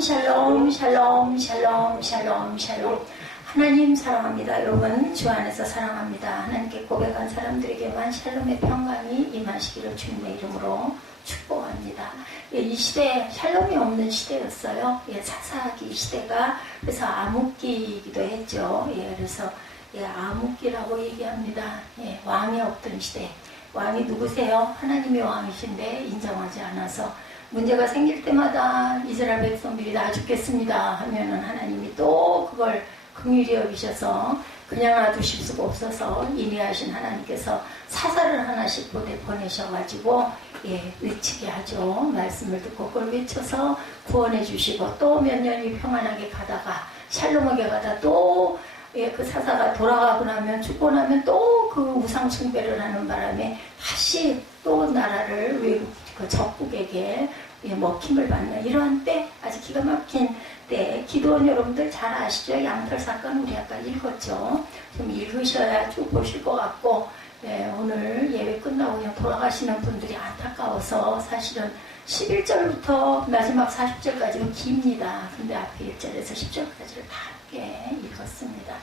샬롬 샬롬 샬롬 샬롬 샬롬 샬롬. 하나님 사랑합니다. 여러분 주 안에서 사랑합니다. 하나님께 고백한 사람들에게만 샬롬의 평강이 임하시기를 주님의 이름으로 축복합니다. 이 시대 샬롬이 없는 시대였어요. 사사기 시대가 그래서 암흑기이기도 했죠. 그래서 암흑기라고 얘기합니다. 왕이 없던 시대. 왕이 누구세요? 하나님이 왕이신데 인정하지 않아서 문제가 생길 때마다 이스라엘 백성들이 나 죽겠습니다 하면은 하나님이 또 그걸 긍휼히 여기셔서 그냥 놔두실 수가 없어서 인내하신 하나님께서 사사를 하나씩 보내셔가지고 외치게 하죠. 말씀을 듣고 그걸 외쳐서 구원해 주시고 또 몇 년이 평안하게 가다가 샬롬하게 가다 또 그 사사가 돌아가고 나면 죽고 나면 또 그 우상 숭배를 하는 바람에 다시 또 나라를 외국 그 적국에게 먹힘을 받는 이러한 때, 아주 기가 막힌 때, 기도원 여러분들 잘 아시죠? 양털 사건 우리 아까 읽었죠? 좀 읽으셔야 쭉 보실 것 같고, 오늘 예배 끝나고 그냥 돌아가시는 분들이 안타까워서 사실은 11절부터 마지막 40절까지는 깁니다. 근데 앞에 1절에서 10절까지를 다 함께 읽었습니다.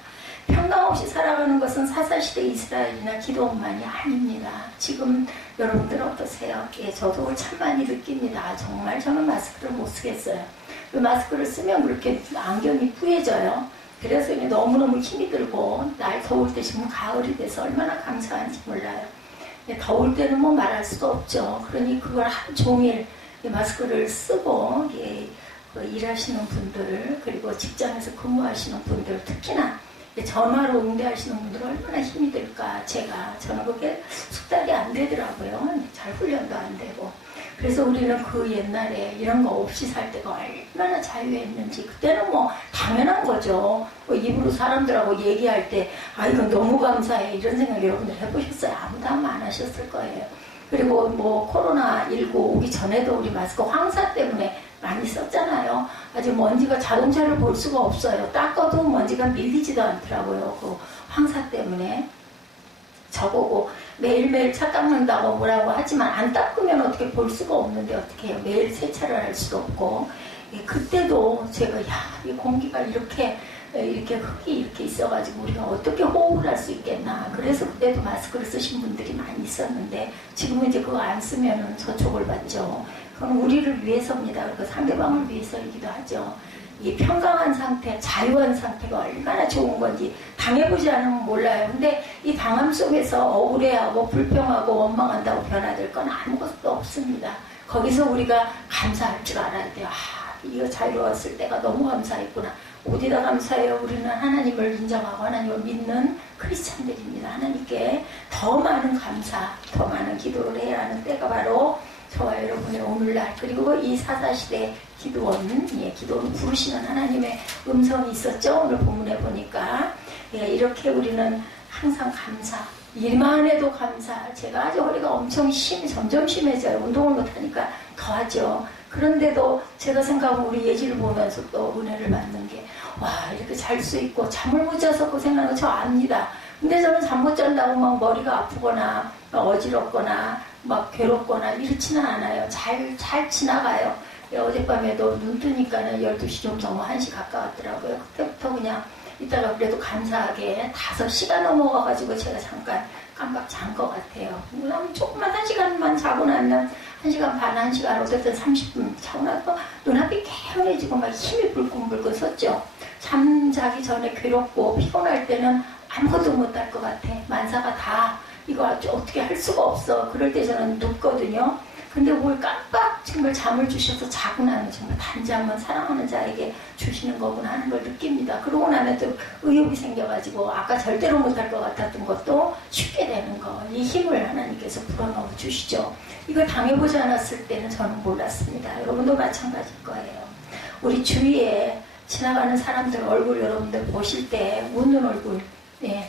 평강 없이 살아가는 것은 사사시대 이스라엘이나 기도원만이 아닙니다. 지금 여러분들 어떠세요? 저도 참 많이 느낍니다. 정말 저는 마스크를 못 쓰겠어요. 마스크를 쓰면 그렇게 안경이 뿌얘져요. 그래서 너무너무 힘이 들고 날 더울 때 지금 가을이 돼서 얼마나 감사한지 몰라요. 더울 때는 뭐 말할 수도 없죠. 그러니 그걸 하루 종일 마스크를 쓰고 일하시는 분들, 그리고 직장에서 근무하시는 분들, 특히나 전화로 응대하시는 분들 얼마나 힘이 들까. 저는 그게 숙달이 안 되더라고요. 잘 훈련도 안 되고. 그래서 우리는 그 옛날에 이런 거 없이 살 때가 얼마나 자유했는지, 그때는 뭐 당연한 거죠. 입으로 사람들하고 얘기할 때 이건 너무 감사해 이런 생각 여러분들 해보셨어요? 아무도 아마 안 하셨을 거예요. 그리고 뭐 코로나19 오기 전에도 우리 마스크 황사 때문에 많이 썼잖아요. 아주 먼지가 자동차를 볼 수가 없어요. 닦아도 먼지가 밀리지도 않더라고요. 그 황사 때문에. 저보고 매일매일 차 닦는다고 뭐라고 하지만 안 닦으면 어떻게 볼 수가 없는데 어떻게 해요. 매일 세차를 할 수도 없고. 그때도 제가 이 공기가 이렇게 흙이 이렇게 있어가지고 우리가 어떻게 호흡을 할 수 있겠나. 그래서 그때도 마스크를 쓰신 분들이 많이 있었는데 지금은 이제 그거 안 쓰면은 저촉을 받죠. 그건 우리를 위해서입니다. 그리고 상대방을 위해서이기도 하죠. 이 평강한 상태, 자유한 상태가 얼마나 좋은 건지 당해보지 않으면 몰라요. 근데 이 당함 속에서 억울해하고 불평하고 원망한다고 변화될 건 아무것도 없습니다. 거기서 우리가 감사할 줄 알아야 돼요. 이거 자유로웠을 때가 너무 감사했구나. 어디다 감사해요? 우리는 하나님을 인정하고 하나님을 믿는 크리스찬들입니다. 하나님께 더 많은 감사, 더 많은 기도를 해야 하는 때가 바로 저와 여러분의 오늘날, 그리고 이 사사시대 기도원 부르시는 하나님의 음성이 있었죠. 오늘 본문에 보니까 이렇게 우리는 항상 감사, 일만 해도 감사. 제가 아주 허리가 엄청 점점 심해져요. 운동을 못하니까 더하죠. 그런데도 제가 생각하면 우리 예지를 보면서 또 은혜를 받는 게, 이렇게 잘 수 있고 잠을 못 자서 고생하는 거 저 압니다. 근데 저는 잠 못 잔다고 막 머리가 아프거나 어지럽거나 막 괴롭거나 이렇지는 않아요. 잘 지나가요. 어젯밤에도 눈 뜨니까는 12시 좀 넘어 1시 가까웠더라고요. 그때부터 그냥 이따가 그래도 감사하게 5시간 넘어가가지고 제가 잠깐 깜빡 잔 것 같아요. 조금만 1시간만 자고 나면 1시간 반, 1시간, 어쨌든 30분 자고 나서 눈앞이 개운해지고 막 힘이 불끈불끈 섰죠. 잠자기 전에 괴롭고 피곤할 때는 아무것도 못할 것 같아. 만사가 다 이거 어떻게 할 수가 없어. 그럴 때 저는 눕거든요. 근데 뭘 깜빡 정말 잠을 주셔서 자고 나면 정말 단잠은 사랑하는 자에게 주시는 거구나 하는 걸 느낍니다. 그러고 나면 또 의욕이 생겨가지고 아까 절대로 못할 것 같았던 것도 쉽게 되는 거. 이 힘을 하나님께서 불어넣어 주시죠. 이걸 당해보지 않았을 때는 저는 몰랐습니다. 여러분도 마찬가지일 거예요. 우리 주위에 지나가는 사람들 얼굴 여러분들 보실 때 웃는 얼굴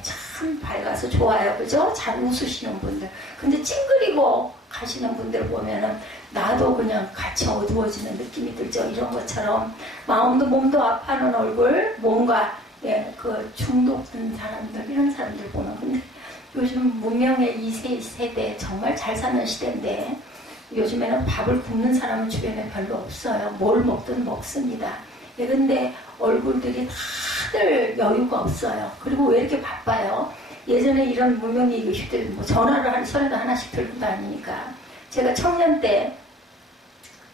참 밝아서 좋아요. 그죠? 잘 웃으시는 분들. 근데 찡그리고 가시는 분들 보면은 나도 그냥 같이 어두워지는 느낌이 들죠. 이런 것처럼 마음도 몸도 아파하는 얼굴, 뭔가 그 중독된 사람들, 이런 사람들 보면, 근데 요즘 문명의 2세 세대 정말 잘 사는 시대인데 요즘에는 밥을 굶는 사람은 주변에 별로 없어요. 뭘 먹든 먹습니다. 예, 근데 얼굴들이 다들 여유가 없어요. 그리고 왜 이렇게 바빠요? 예전에 이런 무명의 이슈들, 뭐 전화를 손에다 하나씩 들고 다니니까. 제가 청년 때,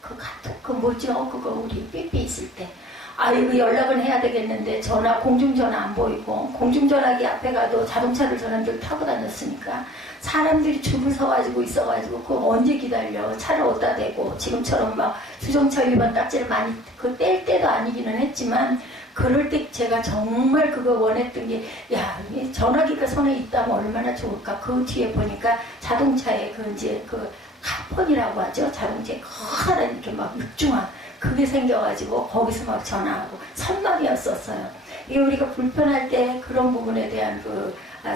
그 카톡, 그 뭐죠? 그거 우리 삐삐 있을 때. 이거 연락을 해야 되겠는데, 공중전화 안 보이고, 공중전화기 앞에 가도 자동차를 저는 늘 타고 다녔으니까, 사람들이 줄을 서가지고 있어가지고, 그거 언제 기다려? 차를 어디다 대고, 지금처럼 막 수정차 위반 딱지를 많이, 뗄 때도 아니기는 했지만, 그럴 때 제가 정말 그거 원했던 게, 야, 전화기가 손에 있다면 얼마나 좋을까. 그 뒤에 보니까 자동차에 카폰이라고 하죠. 자동차에 커다란 이렇게 막 육중한, 그게 생겨가지고 거기서 막 전화하고 선망이었었어요. 이게 우리가 불편할 때 그런 부분에 대한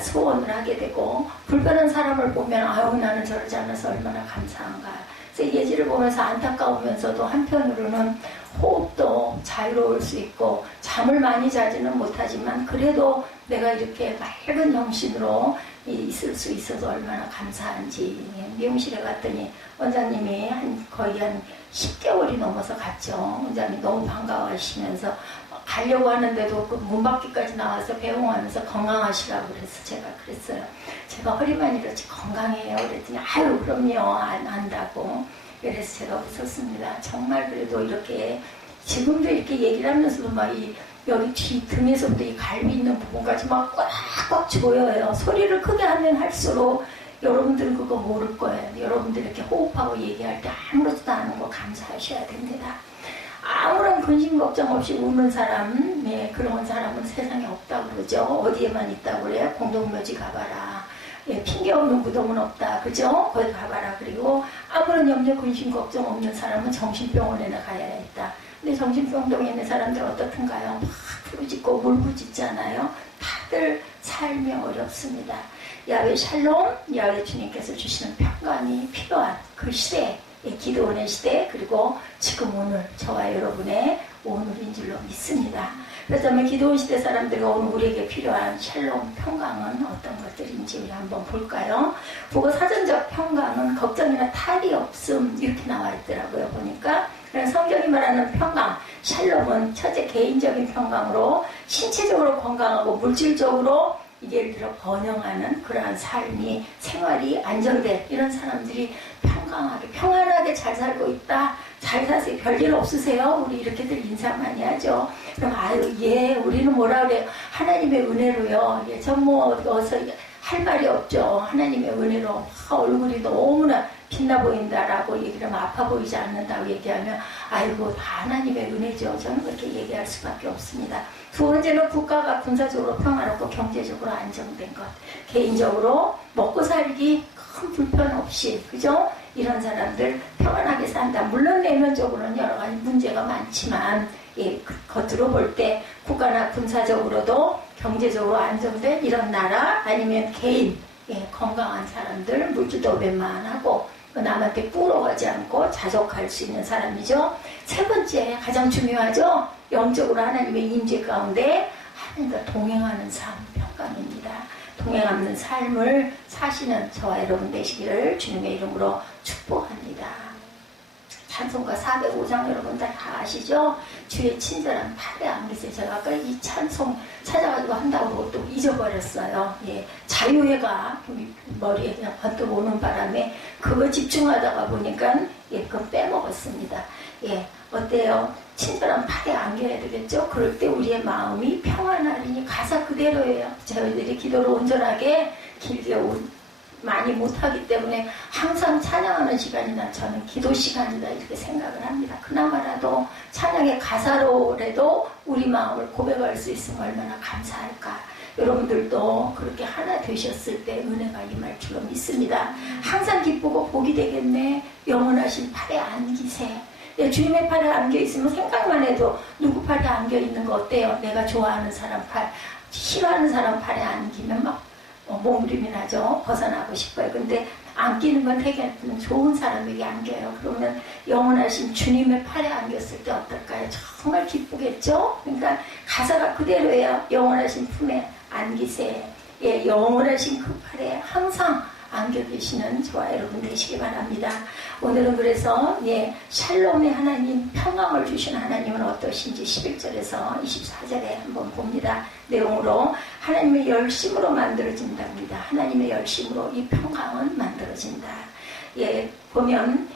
소원을 하게 되고, 불편한 사람을 보면 아유 나는 저러지 않아서 얼마나 감사한가. 그래서 예지를 보면서 안타까우면서도 한편으로는 호흡도 자유로울 수 있고, 잠을 많이 자지는 못하지만 그래도 내가 이렇게 맑은 정신으로 있을 수 있어서 얼마나 감사한지. 미용실에 갔더니 원장님이 거의 한 10개월이 넘어서 갔죠. 원장님이 너무 반가워하시면서 가려고 하는데도 그 문 밖에까지 나와서 배웅하면서 건강하시라고 그래서 제가 그랬어요. 제가 허리만 이렇지 건강해요. 그랬더니 아유 그럼요 안다고. 그래서 제가 웃었습니다. 정말 그래도 이렇게 지금도 이렇게 얘기를 하면서도 막 여기 뒤 등에서부터 이 갈비 있는 부분까지 막 꽉꽉 조여요. 소리를 크게 하면 할수록 여러분들은 그거 모를 거예요. 여러분들 이렇게 호흡하고 얘기할 때 아무렇지도 않은 거 감사하셔야 됩니다. 아무런 근심 걱정 없이 우는 사람, 그런 사람은 세상에 없다고 그러죠. 어디에만 있다고 그래요? 공동묘지 가봐라. 핑계 없는 무덤은 없다. 그죠? 거기 가봐라. 그리고 아무런 염려, 근심, 걱정 없는 사람은 정신병원에나 가야 했다. 근데 정신병동에 있는 사람들 어떻든가요? 막 부르짖고 울부짖잖아요. 다들 삶이 어렵습니다. 야훼 샬롬, 야훼 주님께서 주시는 평강이 필요한 그 시대, 기도원의 시대, 그리고 지금 오늘 저와 여러분의 오늘인 줄로 믿습니다. 그렇다면 기도원 시대 사람들과 오늘 우리에게 필요한 샬롬 평강은 어떤 것들인지 우리 한번 볼까요? 국어 사전적 평강은 걱정이나 탈이 없음 이렇게 나와 있더라고요. 보니까 성경이 말하는 평강, 샬롬은 첫째 개인적인 평강으로 신체적으로 건강하고 물질적으로 예를 들어 번영하는 그러한 삶이, 생활이 안정된 이런 사람들이 평강하게 평안하게 잘 살고 있다. 잘 사세요. 별일 없으세요? 우리 이렇게들 인사 많이 하죠. 그럼 우리는 뭐라 그래요? 하나님의 은혜로요. 전 어서 할 말이 없죠. 하나님의 은혜로 얼굴이 너무나 빛나 보인다라고 얘기를 하면 아파 보이지 않는다고 얘기하면 아이고 다 하나님의 은혜죠. 저는 그렇게 얘기할 수밖에 없습니다. 두 번째는 국가가 군사적으로 평화롭고 경제적으로 안정된 것. 개인적으로 먹고 살기 큰 불편 없이, 그죠? 이런 사람들 평안하게 산다. 물론 내면적으로는 여러 가지 문제가 많지만 겉으로 볼 때 국가나 군사적으로도 경제적으로 안정된 이런 나라, 아니면 개인 건강한 사람들, 물질도 웬만하고 남한테 꾸러가지 않고 자족할 수 있는 사람이죠. 세 번째 가장 중요하죠. 영적으로 하나님의 임재 가운데 하나님과 동행하는 삶, 평강입니다. 동행하는 삶을 사시는 저와 여러분 되시기를 주님의 이름으로 축복합니다. 찬송가 405장 여러분들 다 아시죠? 주의 친절한 팔에 안기세요. 제가 아까 이 찬송 찾아가지고 한다고 또 잊어버렸어요. 자유회가 머리에 그냥 번뜩 오는 바람에 그거 집중하다가 보니까 그거 빼먹었습니다. 어때요? 친절한 팔에 안겨야 되겠죠? 그럴 때 우리의 마음이 평안하리니 가사 그대로예요. 저희들이 기도를 온전하게 길게 많이 못하기 때문에 항상 찬양하는 시간이나 저는 기도 시간이다 이렇게 생각을 합니다. 그나마라도 찬양의 가사로라도 우리 마음을 고백할 수 있으면 얼마나 감사할까. 여러분들도 그렇게 하나 되셨을 때 은혜가 임할 줄로 믿습니다. 항상 기쁘고 복이 되겠네. 영원하신 팔에 안기세. 주님의 팔에 안겨있으면 생각만 해도 누구 팔에 안겨있는 거 어때요? 내가 좋아하는 사람 팔, 싫어하는 사람 팔에 안기면 막 몸부림이 나죠. 벗어나고 싶어요. 근데 안기는 건 되게 좋은 사람에게 안겨요. 그러면 영원하신 주님의 팔에 안겼을 때 어떨까요? 정말 기쁘겠죠? 그러니까 가사가 그대로예요. 영원하신 품에 안기세. 영원하신 그 팔에 항상 안겨 계시는 저와 여러분 되시기 바랍니다. 오늘은 그래서 샬롬의 하나님, 평강을 주시는 하나님은 어떠신지 11절에서 24절에 한번 봅니다. 내용으로 하나님의 열심으로 만들어진답니다. 하나님의 열심으로 이 평강은 만들어진다. 보면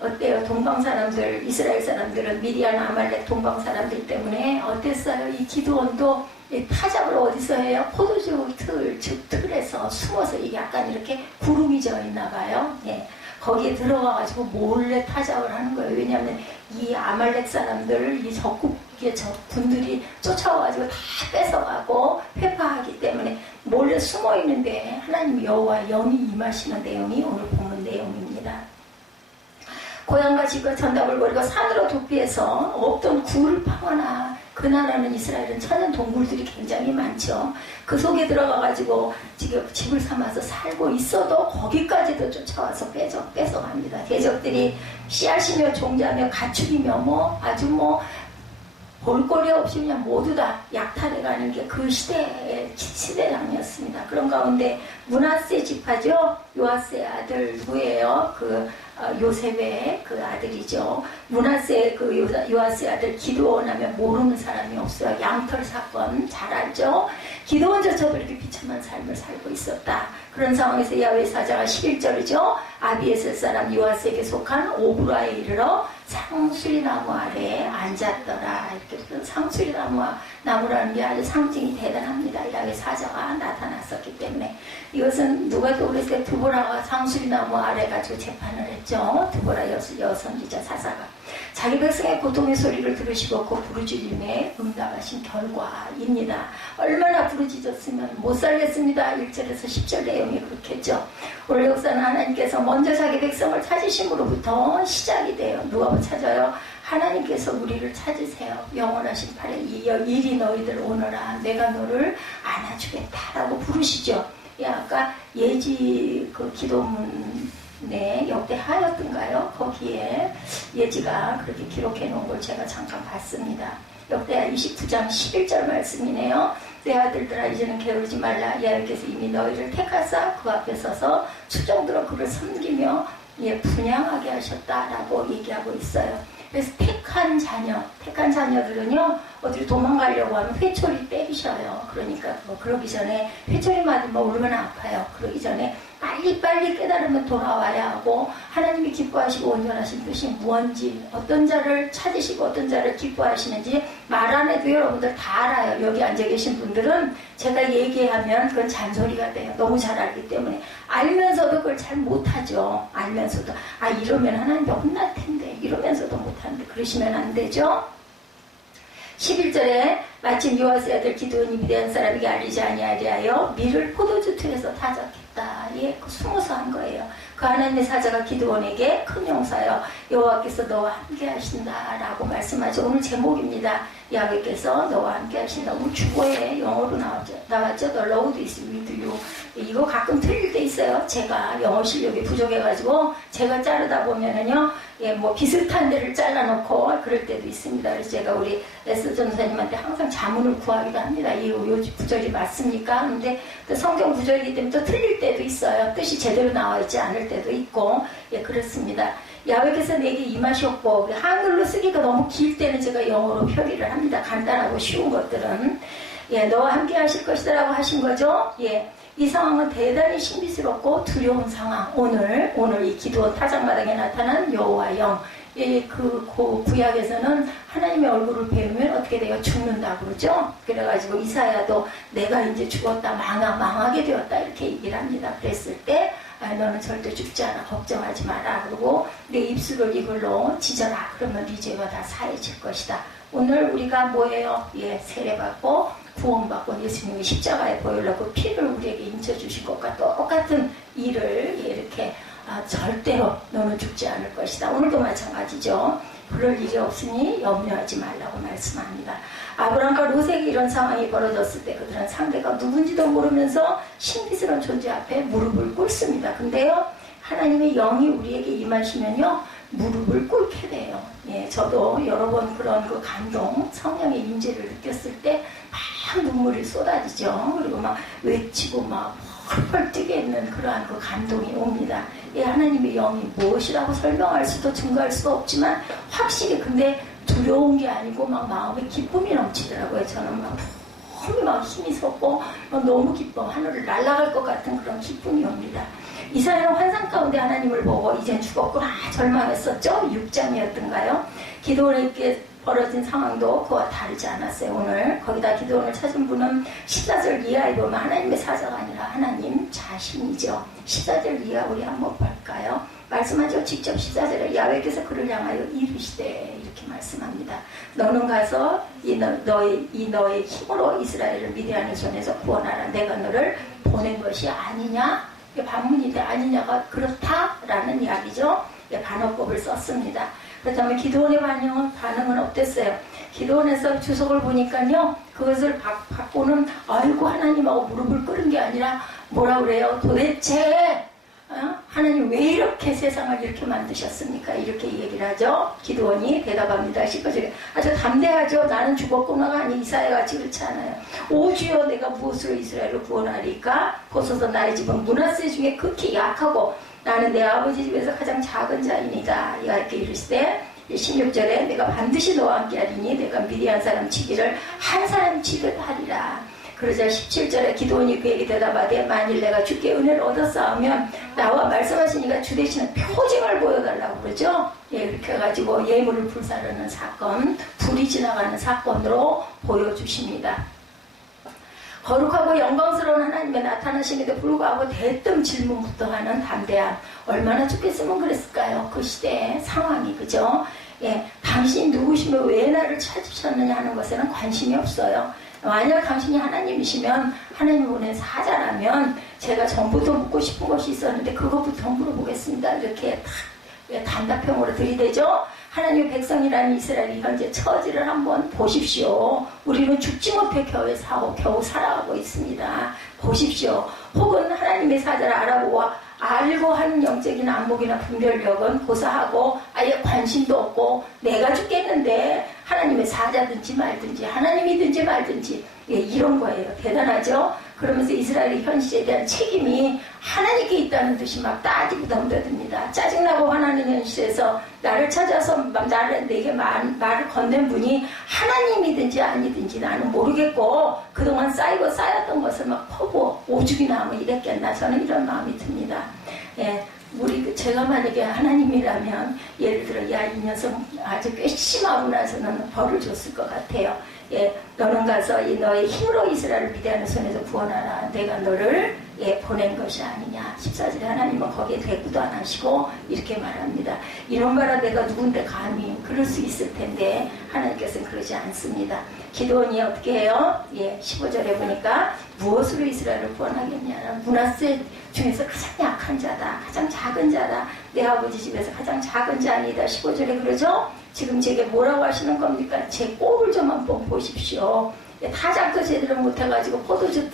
어때요? 동방 사람들, 이스라엘 사람들은 미디안, 아말렉 동방 사람들 때문에 어땠어요? 이 기드온도 타작을 어디서 해요? 포도주 틀에서 숨어서 이게 약간 이렇게 구름이 져 있나 봐요. 거기에 들어가가지고 몰래 타작을 하는 거예요. 왜냐하면 이 아말렉 사람들, 이 적군들이 쫓아와가지고 다 뺏어가고 회파하기 때문에 몰래 숨어 있는데 하나님 여호와 영이 임하시는 내용이 오늘 보는 내용입니다. 고향과 집과 전답을 버리고 산으로 도피해서 없던 굴을 파거나, 그 나라는 이스라엘은 천연 동물들이 굉장히 많죠. 그 속에 들어가가지고 지금 집을 삼아서 살고 있어도 거기까지도 쫓아와서 뺏어갑니다. 대적들이 씨앗이며 종자며 가축이며 아주 볼거리 없이 그냥 모두 다 약탈해가는 게 그 시대랑이었습니다. 그런 가운데 므낫세 지파죠. 요아스의 아들 누구예요? 요셉의 그 아들이죠. 므낫세 요아스의 아들 기드온 하면 모르는 사람이 없어요. 양털 사건 잘 알죠. 기드온조차도 이렇게 비참한 삶을 살고 있었다. 그런 상황에서 야훼 사자가 11절이죠. 아비에셀 사람 요아스에게 속한 오브라에 이르러 상수리 나무 아래에 앉았더라. 이렇게 상수리 나무라는 게 아주 상징이 대단합니다. 야훼 사자가 나타났었기 때문에. 이것은 누가 또 그랬어요? 드보라가 상수리 나무 아래 가지고 재판을 했죠. 드보라 여선지자 사사가 자기 백성의 고통의 소리를 들으시고 그 부르짖음에 응답하신 결과입니다. 얼마나 부르짖었으면 못 살겠습니다. 1절에서 10절 내용이 그렇겠죠. 오늘 역사는 하나님께서 먼저 자기 백성을 찾으심으로부터 시작이 돼요. 누가 뭐 찾아요? 하나님께서 우리를 찾으세요. 영원하신 팔에 이리 너희들 오너라. 내가 너를 안아주겠다라고 부르시죠. 아까 예지 그 기도문에 역대하였던가요? 거기에 예지가 그렇게 기록해 놓은 걸 제가 잠깐 봤습니다. 역대하 29장 11절 말씀이네요. 내 아들들아 이제는 게으르지 말라. 여호와께서 이미 너희를 택하사 그 앞에 서서 추종들어 그를 섬기며 분양하게 하셨다라고 얘기하고 있어요. 그래서 택한 자녀들은요 어디로 도망가려고 하면 회초리 때리셔요. 그러니까 그러기 전에 회초리 맞으면 얼마나 아파요. 그러기 전에 빨리 깨달으면 돌아와야 하고, 하나님이 기뻐하시고 온전하신 뜻이 무언지, 어떤 자를 찾으시고 어떤 자를 기뻐하시는지 말 안 해도 여러분들 다 알아요. 여기 앉아 계신 분들은 제가 얘기하면 그건 잔소리가 돼요. 너무 잘 알기 때문에. 알면서도 그걸 잘 못하죠. 알면서도 이러면 하나님이 혼날 텐데, 이러면서도 못하는데 그러시면 안 되죠. 11절에 마침 요아스의 아들 기드온이 위대한 사람에게 알리지 아니하리하여 밀을 포도주 틀에서 타작했다. 숨어서 한 거예요. 그 하나님의 사자가 기드온에게 큰 용사여 여호와께서 너와 함께 하신다라고 말씀하죠. 오늘 제목입니다. 야훼께서 너와 함께 하신다. 오늘 주보에 영어로 나왔죠. The Lord is with you. 이거 가끔 틀릴 때 있어요. 제가 영어 실력이 부족해가지고 제가 자르다 보면은요 비슷한 데를 잘라놓고 그럴 때도 있습니다. 그래서 제가 우리 에스 전사님한테 항상 자문을 구하기도 합니다. 이 구절이 맞습니까? 근데 또 성경 구절이기 때문에 또 틀릴 때도 있어요. 뜻이 제대로 나와 있지 않을 때도 있고 그렇습니다. 야훼께서 내게 임하셨고, 한글로 쓰기가 너무 길 때는 제가 영어로 표기를 합니다. 간단하고 쉬운 것들은 너와 함께 하실 것이라고 하신 거죠. 이 상황은 대단히 신비스럽고 두려운 상황. 오늘 이 기도원 타작마당에 나타난 여호와 영. 그 구약에서는 하나님의 얼굴을 배우면 어떻게 돼요? 죽는다고 그러죠? 그래가지고 이사야도 내가 이제 죽었다, 망하게 되었다, 이렇게 얘기를 합니다. 그랬을 때, 너는 절대 죽지 않아. 걱정하지 마라. 그리고 내 입술을 이걸로 찢어라. 그러면 네 죄가 다 사해질 것이다. 오늘 우리가 뭐예요? 세례받고 구원받고 예수님이 십자가에 보혈로 피를 우리에게 인쳐주신 것과 똑같은 일을 이렇게 절대로 너는 죽지 않을 것이다. 오늘도 마찬가지죠. 그럴 일이 없으니 염려하지 말라고 말씀합니다. 아브람과 롯에게 이런 상황이 벌어졌을 때 그들은 상대가 누군지도 모르면서 신비스러운 존재 앞에 무릎을 꿇습니다. 근데요, 하나님의 영이 우리에게 임하시면요, 무릎을 꿇게 돼요. 저도 여러 번 그런 그 감동, 성령의 임재를 느꼈을 때 막 눈물이 쏟아지죠. 그리고 막 외치고 막 펄펄 뛰게 있는 그러한 그 감동이 옵니다. 예, 하나님의 영이 무엇이라고 설명할 수도 증거할 수도 없지만 확실히 근데 두려운 게 아니고 막 마음에 기쁨이 넘치더라고요. 저는 너무 막 힘이 솟고 너무 기뻐 하늘을 날아갈 것 같은 그런 기쁨이 옵니다. 이스라엘은 환상 가운데 하나님을 보고 이제 죽었구나 절망했었죠. 6장이었던가요? 기도원에게 벌어진 상황도 그와 다르지 않았어요. 오늘 거기다 기도원을 찾은 분은 14절 이하에 보면 하나님의 사자가 아니라 하나님 자신이죠. 14절 이하 우리 한번 볼까요? 말씀하죠. 직접 14절에 야훼께서 그를 향하여 이르시되 이렇게 말씀합니다. 너는 가서 너의 힘으로 이스라엘을 미디안의 손에서 구원하라. 내가 너를 보낸 것이 아니냐? 반문인데 아니냐가 그렇다라는 이야기죠. 반어법을 썼습니다. 그렇다면 기도원의 반응은 어땠어요? 기도원에서 주석을 보니까요, 그것을 받고는 아이고 하나님하고 무릎을 꿇은 게 아니라 뭐라 그래요? 도대체 하나님 왜 이렇게 세상을 이렇게 만드셨습니까? 이렇게 얘기를 하죠. 기도원이 대답합니다. 19절에 아주 담대하죠. 나는 죽었구나가 아니 이사야같이 그렇지 않아요. 오 주여 내가 무엇으로 이스라엘을 구원하리까? 보소서 나의 집은 므낫세 중에 극히 약하고 나는 내 아버지 집에서 가장 작은 자이니이다. 이렇게 이르시되 16절에 내가 반드시 너와 함께 하리니 내가 미디안 사람 치기를 한 사람 치듯 하리라. 그러자 17절에 기도원이 그에게 대답하되 만일 내가 주께 은혜를 얻었사오면 나와 말씀하시니까 주 되시는 표징을 보여달라고 그러죠. 예, 이렇게 해가지고 예물을 불사르는 사건, 불이 지나가는 사건으로 보여주십니다. 거룩하고 영광스러운 하나님의 나타나심에도 불구하고 대뜸 질문부터 하는 담대함. 얼마나 좋겠으면 그랬을까요? 그 시대의 상황이, 그죠? 예, 당신이 누구시며 왜 나를 찾으셨느냐 하는 것에는 관심이 없어요. 만약 당신이 하나님이시면 하나님 보낸 사자라면 제가 전부터 묻고 싶은 것이 있었는데 그것부터 물어보겠습니다. 이렇게 딱 단답형으로 들이대죠. 하나님의 백성이라는 이스라엘이 현재 처지를 한번 보십시오. 우리는 죽지 못해 겨우 살아가고 있습니다. 보십시오. 혹은 하나님의 사자를 알고 하는 영적인 안목이나 분별력은 고사하고 아예 관심도 없고 내가 죽겠는데 하나님의 사자든지 말든지 하나님이든지 말든지 예, 이런 거예요. 대단하죠? 그러면서 이스라엘의 현실에 대한 책임이 하나님께 있다는 듯이 막 따지고 덤벼듭니다. 짜증나고 화나는 현실에서 나를 찾아서 내게 말을 건넨 분이 하나님이든지 아니든지 나는 모르겠고 그동안 쌓였던 것을 막 퍼고 오죽이나 하면 이랬겠나 저는 이런 마음이 듭니다. 예, 제가 만약에 하나님이라면 예를 들어 야 이 녀석 아주 괘씸하고 나서는 벌을 줬을 것 같아요. 예, 너는 가서 너의 힘으로 이스라엘을 미디안의 손에서 구원하라. 내가 너를 보낸 것이 아니냐. 14절에 하나님은 거기에 대꾸도 안 하시고 이렇게 말합니다. 이런 말은 내가 누군데 감히 그럴 수 있을 텐데 하나님께서는 그러지 않습니다. 기도원이 어떻게 해요? 예, 15절에 보니까 무엇으로 이스라엘을 구원하겠냐. 므낫세 중에서 가장 약한 자다. 가장 작은 자다. 내 아버지 집에서 가장 작은 자 아니다. 15절에 그러죠? 지금 제게 뭐라고 하시는 겁니까? 제 꼴을 좀 한번 보십시오. 타작도 제대로 못해가지고 포도주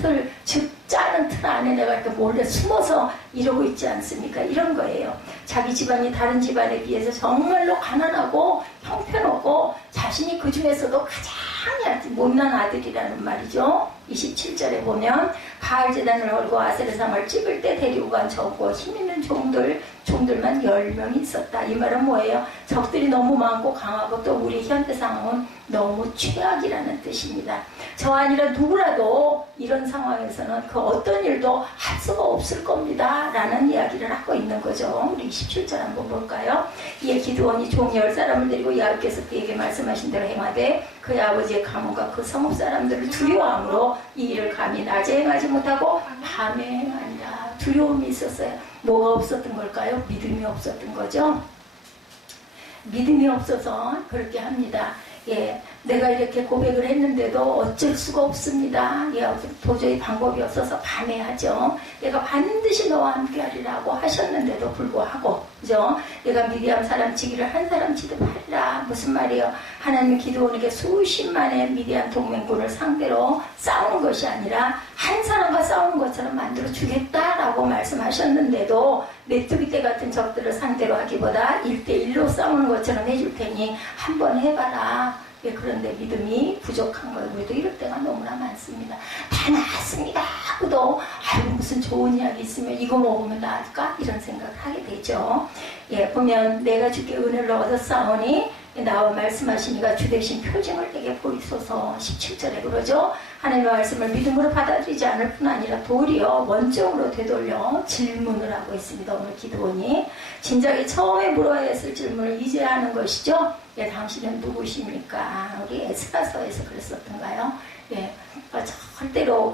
짜는 틀 안에 내가 이렇게 몰래 숨어서 이러고 있지 않습니까? 이런 거예요. 자기 집안이 다른 집안에 비해서 정말로 가난하고 형편없고 자신이 그 중에서도 가장 못난 아들이라는 말이죠. 27절에 보면 바알 제단을 걸고 아세르상을 찍을 때 데리고 간 적고 힘있는 종들만 10명이 있었다. 이 말은 뭐예요? 적들이 너무 많고 강하고 또 우리 현대 상황은 너무 최악이라는 뜻입니다. 저 아니라 누구라도 이런 상황에서는 그 어떤 일도 할 수가 없을 겁니다. 라는 이야기를 하고 있는 거죠. 우리 27절 한번 볼까요? 이에 기드온이 종 10사람을 데리고 야훼께서 그에게 말씀하신 대로 행하되 그의 아버지의 가문과 그 성읍 사람들을 두려워함으로 이 일을 감히 낮에 행하지 못하고 밤에 행하니라. 두려움이 있었어요. 뭐가 없었던 걸까요? 믿음이 없었던 거죠. 믿음이 없어서 그렇게 합니다. 예, 내가 이렇게 고백을 했는데도 어쩔 수가 없습니다. 예, 도저히 방법이 없어서 밤에 하죠. 내가 반드시 너와 함께 하리라고 하셨는데도 불구하고, 그죠? 내가 미디안 사람 치기를 한 사람 치듯 하리라. 무슨 말이에요? 하나님 기드온에게 수십만의 미디안 동맹군을 상대로 싸우는 것이 아니라 한 사람과 싸우는 것처럼 만들어 주겠다라고 말씀하셨는데도 메뚜기 떼 같은 적들을 상대로 하기보다 1대1로 싸우는 것처럼 해줄 테니 한번 해봐라. 예, 그런데 믿음이 부족한 거예요. 우리도 이럴 때가 너무나 많습니다. 다 나았습니다 하고도 아이고 무슨 좋은 이야기 있으면 이거 먹으면 나을까? 이런 생각을 하게 되죠. 예, 보면 내가 주께 은혜를 얻었사오니 나와 말씀하시니까 주 대신 표징을 내게 보이소서. 17절에 그러죠. 하나님의 말씀을 믿음으로 받아들이지 않을 뿐 아니라 도리어 원점으로 되돌려 질문을 하고 있습니다. 오늘 기도원이 진작에 처음에 물어야 했을 질문을 이제 하는 것이죠. 예, 당신은 누구십니까? 우리 에스라서에서 그랬었던가요? 예, 절대로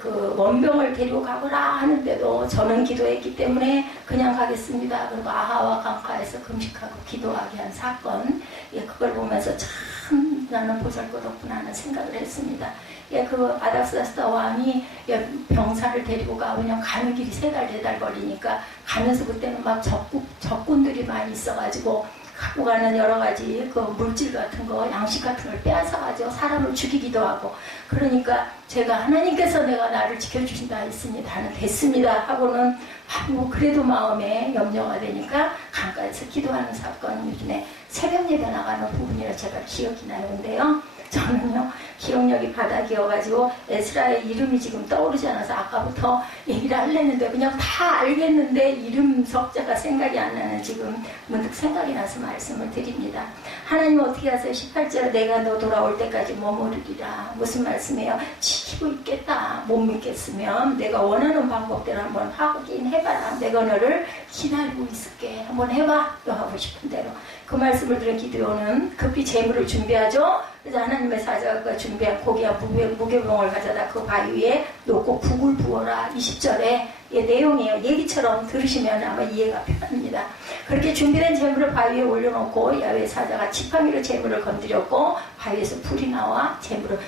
그 원병을 데리고 가거라 하는데도 저는 기도했기 때문에 그냥 가겠습니다. 그리고 아하와 강가에서 금식하고 기도하게 한 사건, 예, 그걸 보면서 참 나는 보잘것없구나 하는 생각을 했습니다. 예, 그 아닥사스다 왕이 예, 병사를 데리고 가고 그냥 가는 길이 3달, 4달 걸리니까 가면서 그때는 막 적군들이 많이 있어가지고 갖고 가는 여러 가지 그 물질 같은 거, 양식 같은 걸 빼앗아가지고 사람을 죽이기도 하고, 그러니까 제가 하나님께서 내가 나를 지켜주신다 했으니 나는 됐습니다 하고는 뭐 그래도 마음에 염려가 되니까 강가에서 기도하는 사건, 요즘에 새벽 예배 나가는 부분이라 제가 기억이 나는데요. 저는요 기억력이 바닥이어가지고 에스라의 이름이 지금 떠오르지 않아서 아까부터 얘기를 하려는데 그냥 다 알겠는데 이름 석자가 생각이 안 나는 지금 문득 생각이 나서 말씀을 드립니다. 하나님 어떻게 하세요? 18절 내가 너 돌아올 때까지 머무르리라. 무슨 말씀이에요? 지키고 있겠다. 못 믿겠으면 내가 원하는 방법대로 한번 하긴 해봐라. 내가 너를 기다리고 있을게. 한번 해봐. 너 하고 싶은 대로. 그 말씀을 들은 기드온은 급히 재물을 준비하죠. 그래서 하나님의 사자가 준비한 고기와 무교병을 가져다 그 바위 위에 놓고 북을 부어라. 20절에 내용이에요. 얘기처럼 들으시면 아마 이해가 편합니다. 그렇게 준비된 재물을 바위에 올려놓고 야훼 사자가 지팡이로 재물을 건드렸고 바위에서 불이 나와 재물을,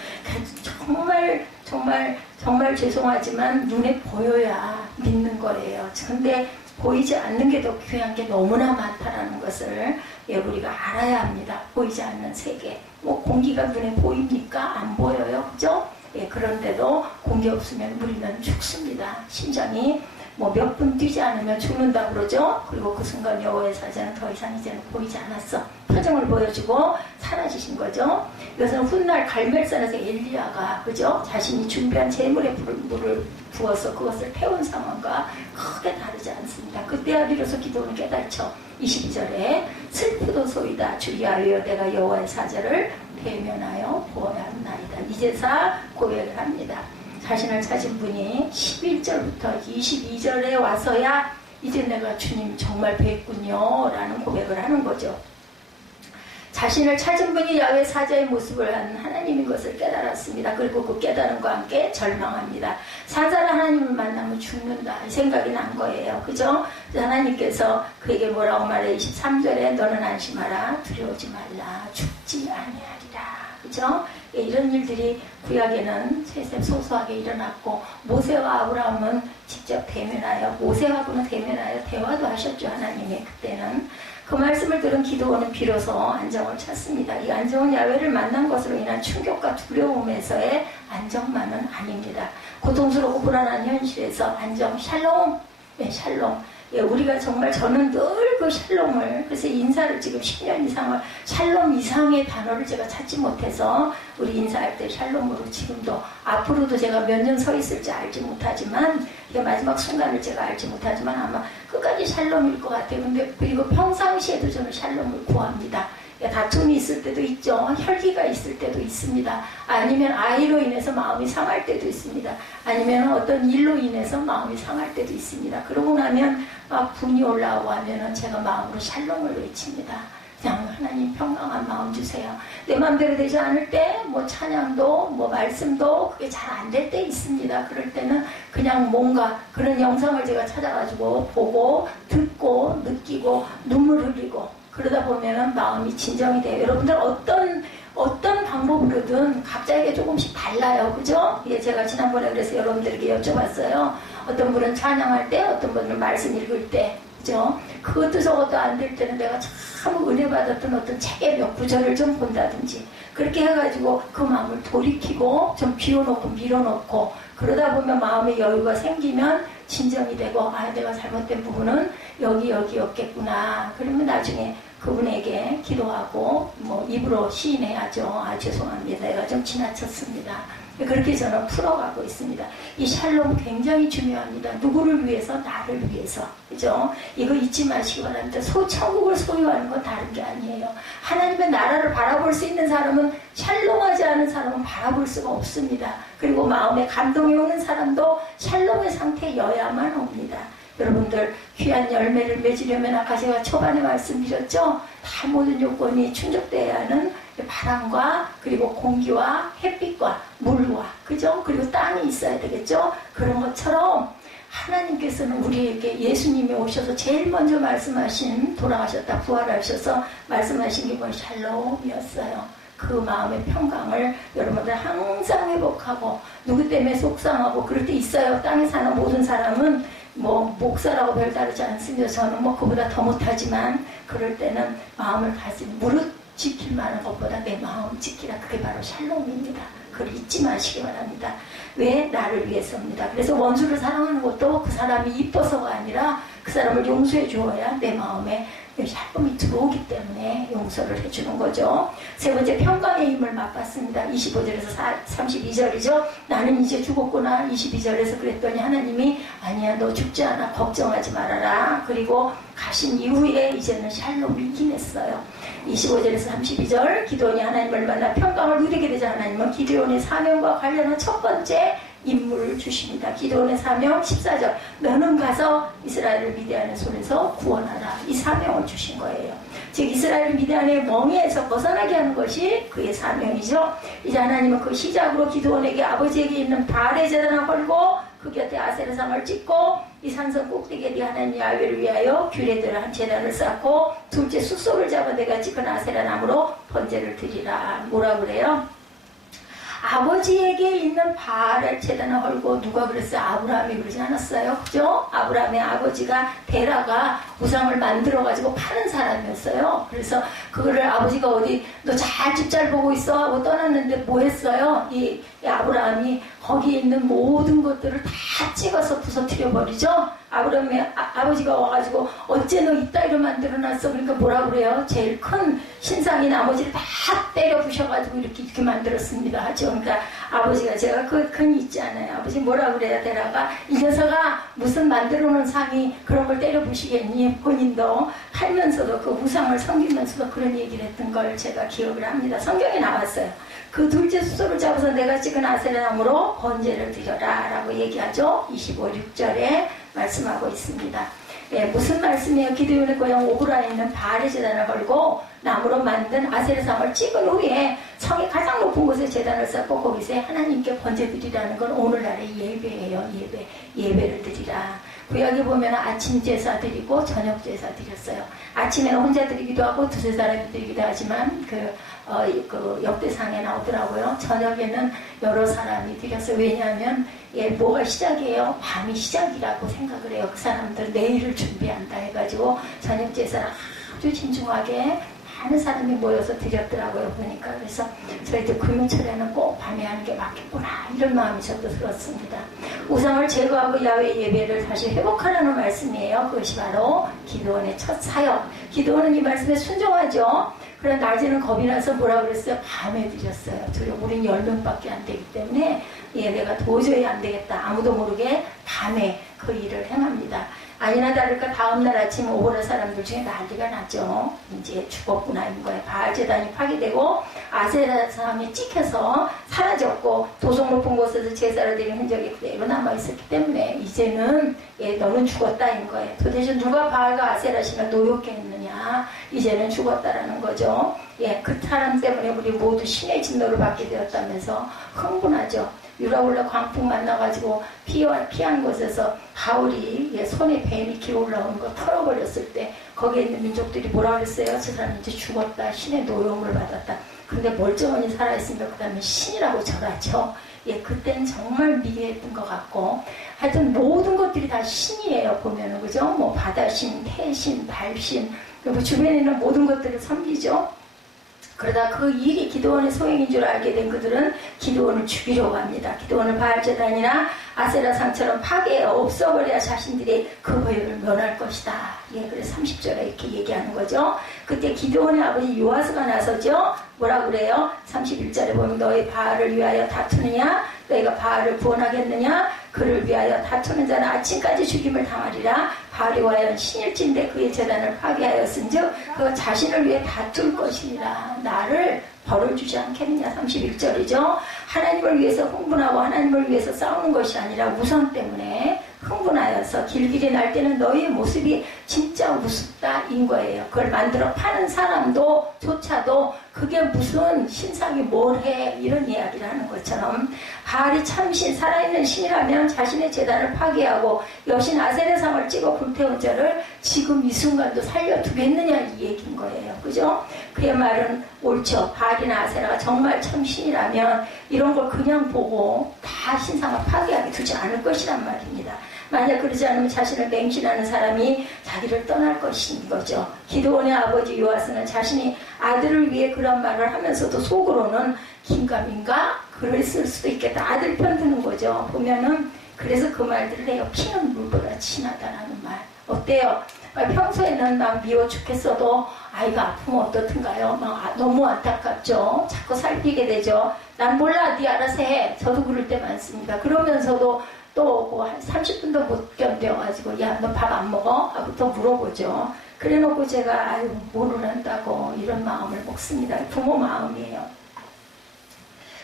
정말 죄송하지만 눈에 보여야 믿는 거예요. 근데 보이지 않는 게 더 귀한 게 너무나 많다라는 것을 우리가 알아야 합니다. 보이지 않는 세계. 뭐 공기가 눈에 보입니까? 안 보여요. 그죠? 그런데도 공기 없으면 우리는 죽습니다. 심장이 뭐 몇 분 뛰지 않으면 죽는다 그러죠. 그리고 그 순간 여호와의 사자는 더 이상 이제는 보이지 않았어. 표정을 보여주고 사라지신 거죠. 이것은 훗날 갈멜산에서 엘리야가 그죠? 자신이 준비한 재물에 물을 부어서 그것을 태운 상황과 크게 다르지 않습니다. 그때야 비로소 기도는 깨달죠. 22절에 슬프도소이다 주리하여 내가 여호와의 사자를 대면하여 보아야 한나이다. 이제사 고백을 합니다. 자신을 찾은 분이 11절부터 22절에 와서야 이제 내가 주님 정말 뵀군요 라는 고백을 하는 거죠. 자신을 찾은 분이 야훼 사자의 모습을 한 하나님인 것을 깨달았습니다. 그리고 그 깨달음과 함께 절망합니다. 사자는 하나님을 만나면 죽는다 이 생각이 난 거예요. 그죠? 하나님께서 그에게 뭐라고 말해? 23절에 너는 안심하라 두려워하지 말라 죽지 아니하리라. 그죠? 이런 일들이 구약에는 세세 소소하게 일어났고 모세와 아브라함은 직접 대면하여 모세하고는 대면하여 대화도 하셨죠. 하나님이 그때는. 그 말씀을 들은 기드온은 비로소 안정을 찾습니다. 이 안정은 야훼를 만난 것으로 인한 충격과 두려움에서의 안정만은 아닙니다. 고통스럽고 불안한 현실에서 안정, 샬롬, 샬롬. 우리가 정말 저는 늘 그 샬롬을, 그래서 인사를 지금 10년 이상을 샬롬 이상의 단어를 제가 찾지 못해서 우리 인사할 때 샬롬으로 지금도 앞으로도 제가 몇 년 서 있을지 알지 못하지만 마지막 순간을 제가 알지 못하지만 아마 끝까지 샬롬일 것 같아요. 근데 그리고 평상시에도 저는 샬롬을 구합니다. 다툼이 있을 때도 있죠. 혈기가 있을 때도 있습니다. 아니면 아이로 인해서 마음이 상할 때도 있습니다. 아니면 어떤 일로 인해서 마음이 상할 때도 있습니다. 그러고 나면 막 분이 올라오고 하면은 제가 마음으로 샬롬을 외칩니다. 그냥 하나님 평강한 마음 주세요. 내 마음대로 되지 않을 때 뭐 찬양도 뭐 말씀도 그게 잘 안 될 때 있습니다. 그럴 때는 그냥 뭔가 그런 영상을 제가 찾아가지고 보고 듣고 느끼고 눈물 흘리고 그러다 보면은 마음이 진정이 돼요. 여러분들 어떤 방법으로든 각자에게 조금씩 달라요. 그죠? 제가 지난번에 그래서 여러분들에게 여쭤봤어요. 어떤 분은 찬양할 때, 어떤 분은 말씀 읽을 때, 그죠? 그것도 저것도 안 될 때는 내가 참 은혜 받았던 어떤 책의 몇 구절을 좀 본다든지, 그렇게 해가지고 그 마음을 돌이키고 좀 비워놓고 밀어놓고, 그러다 보면 마음의 여유가 생기면 진정이 되고, 아, 내가 잘못된 부분은 여기였겠구나. 그러면 나중에 그분에게 기도하고 뭐 입으로 시인해야죠. 아 죄송합니다. 내가 좀 지나쳤습니다. 그렇게 저는 풀어가고 있습니다. 이 샬롬 굉장히 중요합니다. 누구를 위해서? 나를 위해서. 그죠? 이거 잊지 마시기 바랍니다. 천국을 소유하는 건 다른 게 아니에요. 하나님의 나라를 바라볼 수 있는 사람은 샬롬하지 않은 사람은 바라볼 수가 없습니다. 그리고 마음에 감동이 오는 사람도 샬롬의 상태여야만 옵니다. 여러분들 귀한 열매를 맺으려면 아까 제가 초반에 말씀드렸죠. 다 모든 요건이 충족되어야 하는 바람과 그리고 공기와 햇빛과 물과 그죠? 그리고 땅이 있어야 되겠죠. 그런 것처럼 하나님께서는 우리에게 예수님이 오셔서 제일 먼저 말씀하신 돌아가셨다 부활하셔서 말씀하신 게 뭐예요? 샬롬이었어요. 그 마음의 평강을 여러분들 항상 회복하고 누구 때문에 속상하고 그럴 때 있어요. 땅에 사는 모든 사람은 뭐 목사라고 별다르지 않습니다. 저는 뭐 그보다 더 못하지만 그럴 때는 마음을 가진 무릇 지킬 만한 것보다 내 마음 지키라. 그게 바로 샬롬입니다. 그걸 잊지 마시기 바랍니다. 왜? 나를 위해서입니다. 그래서 원수를 사랑하는 것도 그 사람이 이뻐서가 아니라 그 사람을 용서해 주어야 내 마음에 샬롬이 들어오기 때문에 용서를 해주는 거죠. 세 번째, 평강의 힘을 맛봤습니다. 25절에서 32절이죠. 나는 이제 죽었구나. 22절에서 그랬더니 하나님이 아니야 너 죽지 않아. 걱정하지 말아라. 그리고 가신 이후에 이제는 샬롬을 이기냈어요. 25절에서 32절 기드온이 하나님을 만나 평강을 누리게 되자 하나님은 기드온의 사명과 관련한 첫 번째 임무를 주십니다. 기드온의 사명 14절 너는 가서 이스라엘을 미디안의 손에서 구원하라. 이 사명을 주신 거예요. 즉 이스라엘을 미디안의 멍에에서 벗어나게 하는 것이 그의 사명이죠. 이제 하나님은 그 시작으로 기드온에게 아버지에게 있는 바알의 제단을 헐고 그 곁에 아세라상을 찍고 이 산성 꼭대기에 네 하나님 야훼를 위하여 규례대로 한 제단을 쌓고 둘째 숫소를 잡아 내가 찍은 아세라 나무로 번제를 드리라. 뭐라 그래요? 아버지에게 있는 바알의 제단을 헐고 누가 그랬어요? 아브라함이 그러지 않았어요? 그죠? 아브라함의 아버지가 데라가 우상을 만들어가지고 파는 사람이었어요. 그래서 그거를 아버지가 어디 너 잘 집 잘 보고 있어 하고 떠났는데 뭐 했어요? 이 아브라함이 거기에 있는 모든 것들을 다 찍어서 부서뜨려 버리죠. 아브라함의 아버지가 와가지고 어째 너 이따위로 만들어놨어? 그러니까 뭐라 그래요? 제일 큰 신상이 나머지를 다 때려 부셔가지고 이렇게 만들었습니다 하죠. 그러니까 아버지가 제가 그 근 있지 않아요. 아버지 뭐라 그래야 되라가 이 녀석아 무슨 만들어놓은 상이 그런 걸 때려 부시겠니? 본인도 살면서도 그 우상을 섬기면서도 그런 얘기를 했던 걸 제가 기억을 합니다. 성경에 나왔어요. 그 둘째 숫소를 잡아서 내가 찍은 아세라나무로 번제를 드려라 라고 얘기하죠. 25, 6절에 말씀하고 있습니다. 예, 무슨 말씀이에요? 기드온의 고향 오브라에 있는 바알의 제단을 걸고 나무로 만든 아세라상을 찍은 후에 성의 가장 높은 곳에 제단을 쌓고 거기서 하나님께 번제 드리라는 건 오늘날의 예배예요. 예배를 드리라. 구약에 보면 아침 제사 드리고 저녁 제사 드렸어요. 아침에는 혼자 드리기도 하고 두세 사람이 드리기도 하지만 그 역대상에 나오더라고요. 저녁에는 여러 사람이 드렸어요. 왜냐하면 뭐가 시작이에요? 밤이 시작이라고 생각을 해요. 그 사람들 내일을 준비한다 해가지고 저녁 제사를 아주 진중하게 많은 사람이 모여서 드렸더라고요. 보니까. 그래서 저희도 금요철에는 꼭 밤에 하는 게 맞겠구나 이런 마음이 저도 들었습니다. 우상을 제거하고 야훼 예배를 다시 회복하라는 말씀이에요. 그것이 바로 기드온의 첫 사역. 기드온은 이 말씀에 순종하죠. 그래 낮에는 겁이 나서 뭐라 그랬어요? 밤에 드렸어요. 우린 10명밖에 안 되기 때문에 내가 도저히 안 되겠다. 아무도 모르게 밤에 그 일을 행합니다. 아니나 다를까 다음날 아침 오보라 사람들 중에 난리가 났죠. 이제 죽었구나인 거예요. 바알 제단이 파괴되고 아세라 사람이 찍혀서 사라졌고 도성 높은 곳에서 제사를 드린 흔적이 그대로 남아있었기 때문에 이제는 너는 죽었다인 거예요. 도대체 누가 바알과 아세라 신을 노엽게 했느냐. 이제는 죽었다라는 거죠. 그 사람 때문에 우리 모두 신의 진노를 받게 되었다면서 흥분하죠. 유라올라 광풍 만나가지고 피한 곳에서 바울이 손에 뱀이 기어 올라오는 거 털어버렸을 때 거기에 있는 민족들이 뭐라 그랬어요? 저 사람 이제 죽었다. 신의 노여움을 받았다. 근데 멀쩡하니 살아있으니까 그 다음에 신이라고 절하죠. 그때는 정말 미개했던 것 같고 하여튼 모든 것들이 다 신이에요. 보면은 그죠? 뭐 바다신, 태신, 달신 그리고 주변에 있는 모든 것들을 섬기죠. 그러다 그 일이 기드온의 소행인 줄 알게 된 그들은 기드온을 죽이려고 합니다. 기드온을 바알 제단이나 아세라 상처럼 파괴해 없어버려야 자신들이 그 고유를 면할 것이다. 예, 그래서 30절에 이렇게 얘기하는 거죠. 그때 기드온의 아버지 요아스가 나서죠. 뭐라 그래요? 31절에 보면 너희 바알을 위하여 다투느냐? 너희가 바알을 구원하겠느냐? 그를 위하여 다투는 자는 아침까지 죽임을 당하리라. 바알이 와연 신일진데 그의 재단을 파괴하였은즉 그 자신을 위해 다툴 것이니라. 나를 벌을 주지 않겠느냐. 31절이죠. 하나님을 위해서 흥분하고 하나님을 위해서 싸우는 것이 아니라 우상 때문에 흥분하여서 길길이 날 때는 너희의 모습이 진짜 우습다인 거예요. 그걸 만들어 파는 사람도 조차도 그게 무슨 신상이 뭘 해 이런 이야기를 하는 것처럼 바알이 참신 살아있는 신이라면 자신의 제단을 파괴하고 여신 아세라의 상을 찍어 불태운 자를 지금 이 순간도 살려두겠느냐 이 얘기인 거예요. 그죠? 그의 말은 옳죠. 바알이나 아세라가 정말 참신이라면 이런 걸 그냥 보고 다 신상을 파괴하게 두지 않을 것이란 말입니다. 만약 그러지 않으면 자신을 맹신하는 사람이 자기를 떠날 것인 거죠. 기드온의 아버지 요아스는 자신이 아들을 위해 그런 말을 하면서도 속으로는 긴가민가 그랬을 수도 있겠다. 아들 편 드는 거죠. 보면은 그래서 그 말들을 해요. 피는 물보다 진하다라는 말. 어때요? 평소에는 막 미워 죽겠어도 아이가 아프면 어떻든가요? 막 너무 안타깝죠. 자꾸 살피게 되죠. 난 몰라, 네 알아서 해. 저도 그럴 때 많습니다. 그러면서도 또 뭐 한 30분도 못 견뎌가지고 야, 너 밥 안 먹어? 하고 또 물어보죠. 그래놓고 제가 아유 뭐를 한다고 이런 마음을 먹습니다. 부모 마음이에요.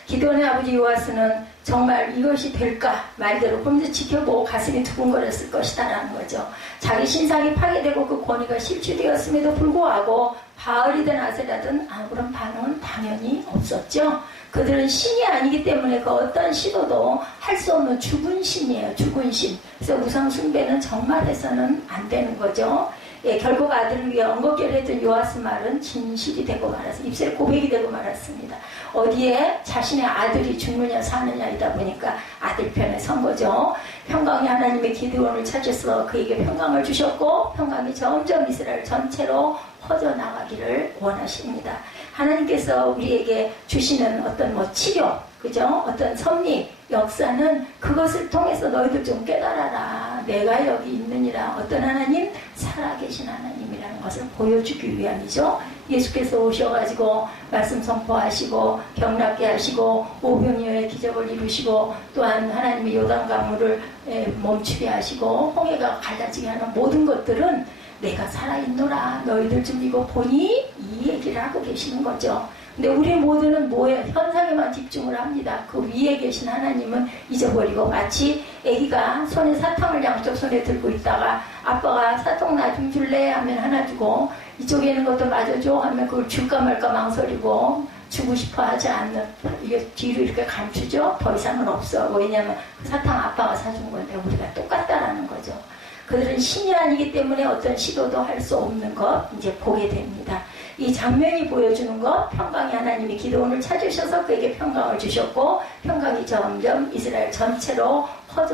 기드온의 아버지 요아스는 정말 이것이 될까 말대로 그러면서 지켜보고 가슴이 두근거렸을 것이다 라는 거죠. 자기 신상이 파괴되고 그 권위가 실추되었음에도 불구하고 바알이든 아세라든 아무런 반응은 당연히 없었죠. 그들은 신이 아니기 때문에 그 어떤 시도도 할 수 없는 죽은 신이에요. 죽은 신. 그래서 우상 숭배는 정말 해서는 안 되는 거죠. 예, 결국 아들을 위해 엉겁결했던 요아스 말은 진실이 되고 말았습니다. 입술에 고백이 되고 말았습니다. 어디에 자신의 아들이 죽느냐 사느냐이다 보니까 아들 편에 선 거죠. 평강이 하나님의 기드온을 찾아서 그에게 평강을 주셨고 평강이 점점 이스라엘 전체로 퍼져나가기를 원하십니다. 하나님께서 우리에게 주시는 어떤 치료, 그죠? 어떤 섭리, 역사는 그것을 통해서 너희들 좀 깨달아라. 내가 여기 있느니라. 어떤 하나님? 살아계신 하나님이라는 것을 보여주기 위함이죠. 예수께서 오셔가지고 말씀 선포하시고 병 낫게 하시고 오병이어의 기적을 이루시고 또한 하나님의 요단강물을 멈추게 하시고 홍해가 갈라지게 하는 모든 것들은 내가 살아있노라 너희들 좀 이거 보니? 이 얘기를 하고 계시는 거죠. 근데 우리 모두는 뭐예요? 현상에만 집중을 합니다. 그 위에 계신 하나님은 잊어버리고 마치 아기가 손에 사탕을 양쪽 손에 들고 있다가 아빠가 사탕 나 좀 줄래? 하면 하나 주고 이쪽에 있는 것도 마저 줘 하면 그걸 줄까 말까 망설이고 주고 싶어 하지 않는 이게 뒤로 이렇게 감추죠. 더 이상은 없어. 왜냐하면 그 사탕 아빠가 사준 건데 우리가 똑같다라는 거죠. 그들은 신이 아니기 때문에 어떤 시도도 할 수 없는 것 이제 보게 됩니다. 이 장면이 보여주는 것 평강이 하나님이 기드온을 찾으셔서 그에게 평강을 주셨고 평강이 점점 이스라엘 전체로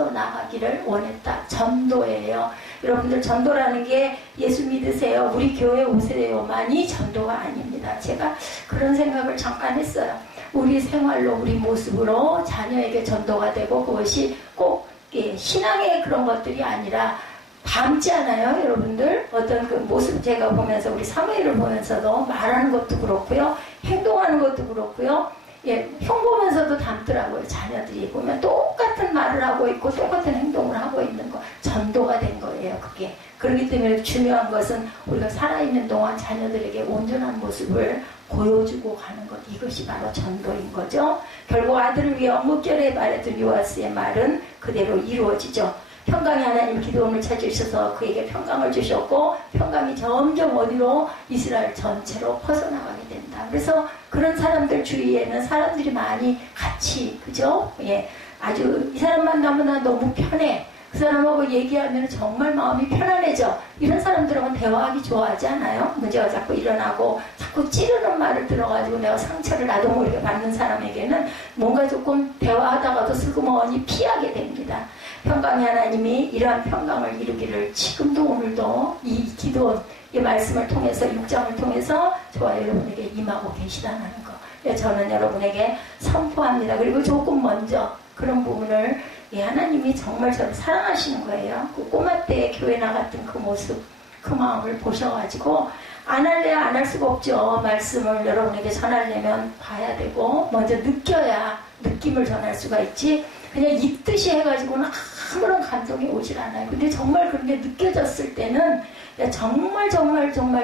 퍼져나가기를 원했다. 전도예요. 여러분들 전도라는 게 예수 믿으세요. 우리 교회 오세요만이 전도가 아닙니다. 제가 그런 생각을 잠깐 했어요. 우리 생활로 우리 모습으로 자녀에게 전도가 되고 그것이 꼭 신앙의 그런 것들이 아니라 닮지 않아요, 여러분들? 어떤 그 모습 제가 보면서 우리 사무엘을 보면서도 말하는 것도 그렇고요, 행동하는 것도 그렇고요. 예, 형 보면서도 닮더라고요. 자녀들이 보면 똑같은 말을 하고 있고 똑같은 행동을 하고 있는 거 전도가 된 거예요. 그게 그렇기 때문에 중요한 것은 우리가 살아있는 동안 자녀들에게 온전한 모습을 보여주고 가는 것 이것이 바로 전도인 거죠. 결국 아들을 위해 엉겁결에 말했던 요아스의 말은 그대로 이루어지죠. 평강이 하나님 기드온을 찾으셔서 그에게 평강을 주셨고 평강이 점점 어디로 이스라엘 전체로 퍼져나가게 된다. 그래서 그런 사람들 주위에는 사람들이 많이 같이 그죠? 예, 아주 이 사람 만나면 나 너무 편해. 그 사람하고 얘기하면 정말 마음이 편안해져. 이런 사람들하고는 대화하기 좋아하지 않아요? 문제가 자꾸 일어나고 자꾸 찌르는 말을 들어가지고 내가 상처를 나도 모르게 받는 사람에게는 뭔가 조금 대화하다가도 슬그머니 피하게 됩니다. 평강의 하나님이 이러한 평강을 이루기를 지금도 오늘도 이 기도 이 말씀을 통해서 6장을 통해서 저와 여러분에게 임하고 계시다는 거 저는 여러분에게 선포합니다. 그리고 조금 먼저 그런 부분을 하나님이 정말 저를 사랑하시는 거예요. 그 꼬마 때 교회 나갔던 그 모습 그 마음을 보셔가지고 안 할래야 안 할 수가 없죠. 말씀을 여러분에게 전하려면 봐야 되고 먼저 느껴야 느낌을 전할 수가 있지 그냥 읽듯이 해가지고는 아무런 감동이 오질 않아요. 근데 정말 그런 게 느껴졌을 때는 정말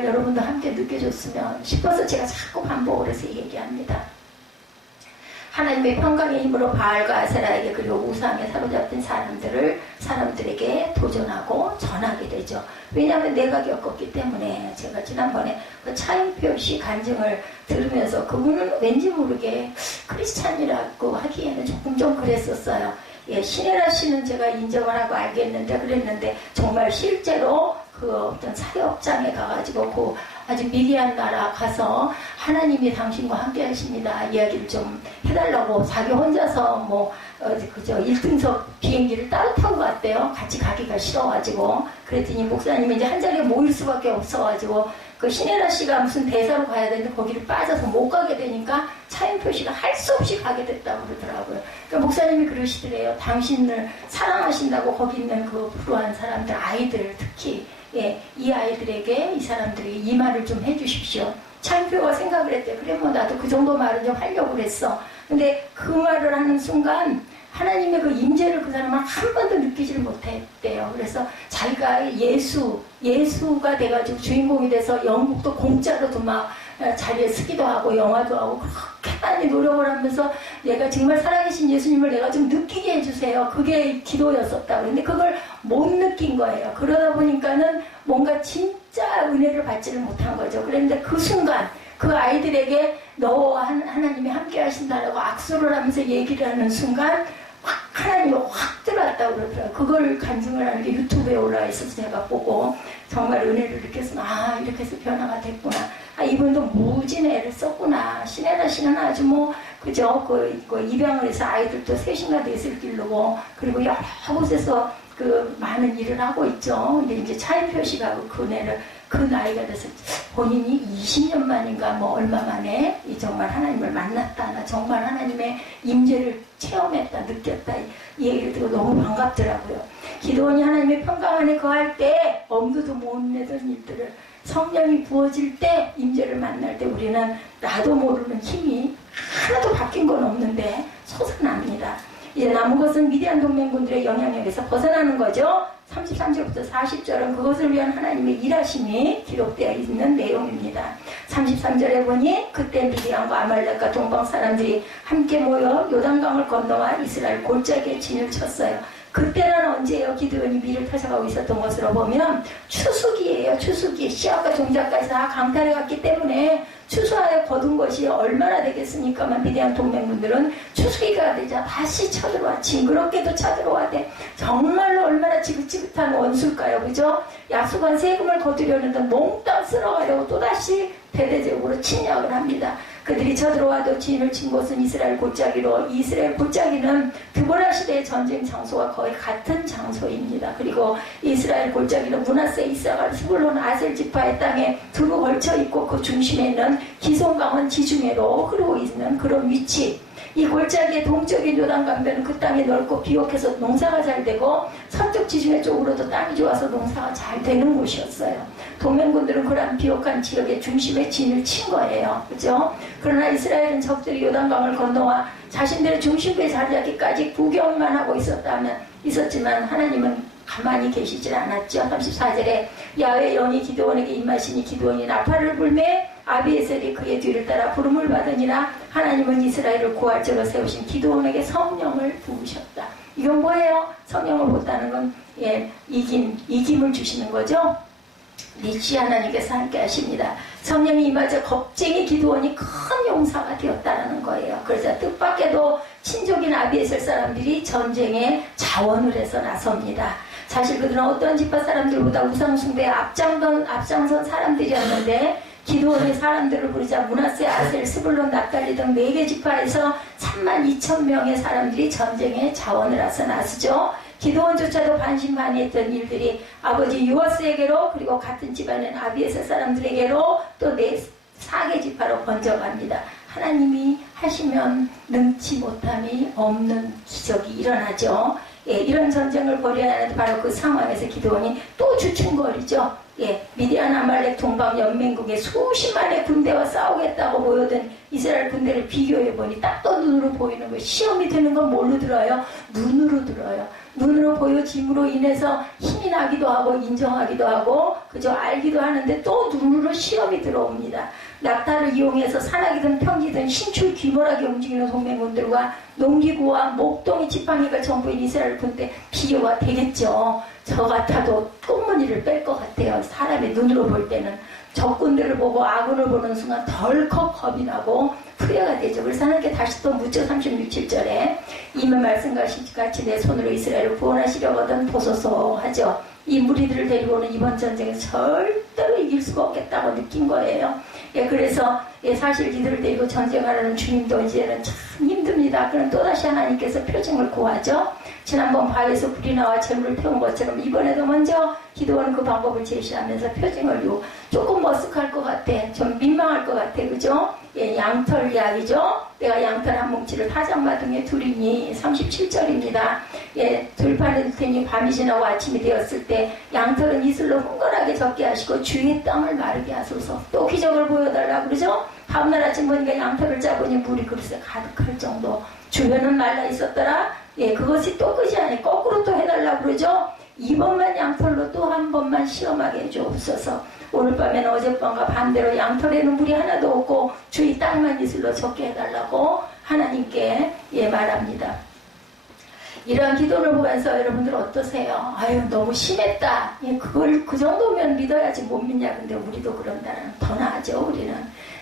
여러분도 함께 느껴졌으면 싶어서 제가 자꾸 반복을 해서 얘기합니다. 하나님의 평강의 힘으로 바알과 아세라에게 그리고 우상에 사로잡힌 사람들에게 도전하고 전하게 되죠. 왜냐하면 내가 겪었기 때문에 제가 지난번에 그 차인표 씨 간증을 들으면서 그분은 왠지 모르게 크리스찬이라고 하기에는 조금 좀 그랬었어요. 신혜라 씨는 제가 인정을 하고 알겠는데 그랬는데 정말 실제로 그 어떤 사역장에 가가지고 그 아주 미개한 나라 가서 하나님이 당신과 함께 하십니다. 이야기를 좀 해달라고 자기 혼자서 그저 1등석 비행기를 따로 타고 갔대요. 같이 가기가 싫어가지고. 그랬더니 목사님이 이제 한 자리에 모일 수밖에 없어가지고 그 신혜라 씨가 무슨 대사로 가야 되는데 거기를 빠져서 못 가게 되니까 차인표 씨가 할 수 없이 가게 됐다고 그러더라고요. 그러니까 목사님이 그러시더래요. 당신을 사랑하신다고 거기 있는 그 불우한 사람들, 아이들 특히 이 아이들에게 이 사람들에게 이 말을 좀 해주십시오. 차인표가 생각을 했대요. 그래 나도 그 정도 말은 좀 하려고 그랬어. 근데 그 말을 하는 순간 하나님의 그 임재를 그 사람은 한 번도 느끼지를 못했대요. 그래서 자기가 예수가 돼가지고 주인공이 돼서 영국도 공짜로도 막 자리에 쓰기도 하고 영화도 하고 그렇게 많이 노력을 하면서 내가 정말 살아계신 예수님을 내가 좀 느끼게 해주세요. 그게 기도였었다. 그런데 그걸 못 느낀 거예요. 그러다 보니까는 뭔가 진짜 은혜를 받지를 못한 거죠. 그런데 그 순간 그 아이들에게 너와 하나님이 함께 하신다라고 악수를 하면서 얘기를 하는 순간 하나님이 확 들어왔다고 그러더라고요. 그걸 간증을 하는 게 유튜브에 올라와 있어서 제가 보고 정말 은혜를 느꼈으면 이렇게 해서 변화가 됐구나. 이분도 무진의 애를 썼구나. 신혜라 씨는 아주 그죠? 그 입양을 해서 아이들도 셋인가 넷을 기르고 그리고 여러 곳에서 그 많은 일을 하고 있죠. 근데 이제 차인표 씨가 그 은혜를 그 나이가 돼서 본인이 20년 만인가 얼마 만에 정말 하나님을 만났다. 나 정말 하나님의 임재를 체험했다, 느꼈다. 이 얘기를 듣고 너무 반갑더라고요. 기도원이 하나님의 평강 안에 거할 때 엄두도 못 내던 일들을 성령이 부어질 때 임재를 만날 때 우리는 나도 모르는 힘이 하나도 바뀐 건 없는데 솟아납니다. 이제 남은 것은 미디안 동맹군들의 영향력에서 벗어나는 거죠. 33절부터 40절은 그것을 위한 하나님의 일하심이 기록되어 있는 내용입니다. 33절에 보니 그때 미디안과 아말렉과 동방 사람들이 함께 모여 요단강을 건너와 이스라엘 골짜기에 진을 쳤어요. 그때는 언제예요? 기드온이 미를 타져가고 있었던 것으로 보면 추수기예요. 추수기. 씨앗과 종자까지 다 강탈해 갔기 때문에 추수하여 거둔 것이 얼마나 되겠습니까만 미디안 동맹군들은 추수기가 되자 다시 쳐들어와. 징그럽게도 쳐들어와 돼. 정말로 얼마나 지긋지긋한 원수일까요? 그죠? 약속한 세금을 거두려는데 몽땅 쓸어가려고 또다시 대대적으로 침략을 합니다. 그들이 쳐들어와도 진을 친 곳은 이스라엘 골짜기로 이스라엘 골짜기는 드보라 시대의 전쟁 장소와 거의 같은 장소입니다. 그리고 이스라엘 골짜기는 므낫세, 이사갈, 스불론, 아셀 지파의 땅에 두루 걸쳐 있고 그 중심에 있는 기손강은 지중해로 흐르고 있는 그런 위치. 이 골짜기의 동쪽인 요단강변은 그 땅이 넓고 비옥해서 농사가 잘 되고 서쪽 지중해 쪽으로도 땅이 좋아서 농사가 잘 되는 곳이었어요. 동맹군들은 그런 비옥한 지역의 중심에 진을 친 거예요. 그죠? 그러나 이스라엘은 적들이 요단강을 건너와 자신들의 중심부에 자리 잡기까지 구경만 하고 있었지만 하나님은 가만히 계시질 않았죠. 34절에 야훼의 영이 기드온에게 임하시니 기드온이 나팔을 불매 아비에셀이 그의 뒤를 따라 부름을 받으니라. 하나님은 이스라엘을 구할 자로 세우신 기드온에게 성령을 부으셨다. 이건 뭐예요? 성령을 부었다는 건 이김을 주시는 거죠. 니치 하나님께서 함께 하십니다. 성령이 임하자 겁쟁이 기드온이 큰 용사가 되었다는 거예요. 그래서 뜻밖에도 친족인 아비에셀 사람들이 전쟁에 자원을 해서 나섭니다. 사실 그들은 어떤 지파 사람들보다 우상숭배에 앞장선 사람들이었는데 기드온의 사람들을 부르자 므낫세, 아셀, 스불론, 납달리 등 4개 지파에서 32,000명의 사람들이 전쟁에 자원을 해서 나서죠. 기드온조차도 반신반의했던 일들이 아버지 요아스에게로 그리고 같은 집안인 아비에셀 사람들에게로 또 네 사개 지파로 번져갑니다. 하나님이 하시면 능치 못함이 없는 기적이 일어나죠. 예, 이런 전쟁을 벌여야 하는데 바로 그 상황에서 기드온이 또 주춤거리죠. 예, 미디안 아말렉 동방 연맹국의 수십만의 군대와 싸우겠다고 모여든 이스라엘 군대를 비교해보니 딱 또 눈으로 보이는 거예요. 시험이 드는 건 뭘로 들어요? 눈으로 들어요. 눈으로 보여짐으로 인해서 힘이 나기도 하고 인정하기도 하고 그저 알기도 하는데 또 눈으로 시험이 들어옵니다. 낙타를 이용해서 산악이든 평지든 신출 귀몰하게 움직이는 동맹군들과 농기구와 목동이 지팡이가 전부인 이스라엘 군대 비교가 되겠죠. 저 같아도 꽃무늬를 뺄 것 같아요. 사람의 눈으로 볼 때는 적군들을 보고 아군을 보는 순간 덜컥 겁이 나고 후회가 되죠. 그래서 하나님께 다시 또 묻죠. 36, 7절에 이면 말씀같이 내 손으로 이스라엘을 구원하시려거든 보소서 하죠. 이 무리들을 데리고는 이번 전쟁에서 절대로 이길 수가 없겠다고 느낀 거예요. 예, 그래서 예, 사실 이들을 데리고 전쟁하려는 주님도 이제는 참 힘듭니다. 그럼 또다시 하나님께서 표징을 구하죠. 지난번 바위에서 불이 나와 재물을 태운 것처럼 이번에도 먼저 기도하는 그 방법을 제시하면서 표징을 주고 조금 머쓱할 것 같아. 좀 민망할 것 같아. 그죠? 예, 양털 이야기죠. 내가 양털 한 뭉치를 타작마등에 두리니 37절입니다. 예, 들판에 둘 테니 밤이 지나고 아침이 되었을 때 양털은 이슬로 흥건하게 젖게 하시고 주위의 땅을 마르게 하소서. 또 기적을 보여달라고 그러죠? 다음날 아침 보니까 양털을 짜보니 물이 그릇에 가득할 정도. 주변은 말라 있었더라. 예, 그것이 또 끝이 아니에요. 거꾸로 또 해달라고 그러죠? 이번만 양털로 또 한 번만 시험하게 해주옵소서. 오늘 밤에는 어젯밤과 반대로 양털에는 물이 하나도 없고 주위 땅만 이슬로 젖게 해달라고 하나님께 예, 말합니다. 이러한 기도를 보면서 여러분들 어떠세요? 아유 너무 심했다. 예, 그걸 그 정도면 믿어야지 못 믿냐. 근데 우리도 그런다는 더 나아죠. 우리는.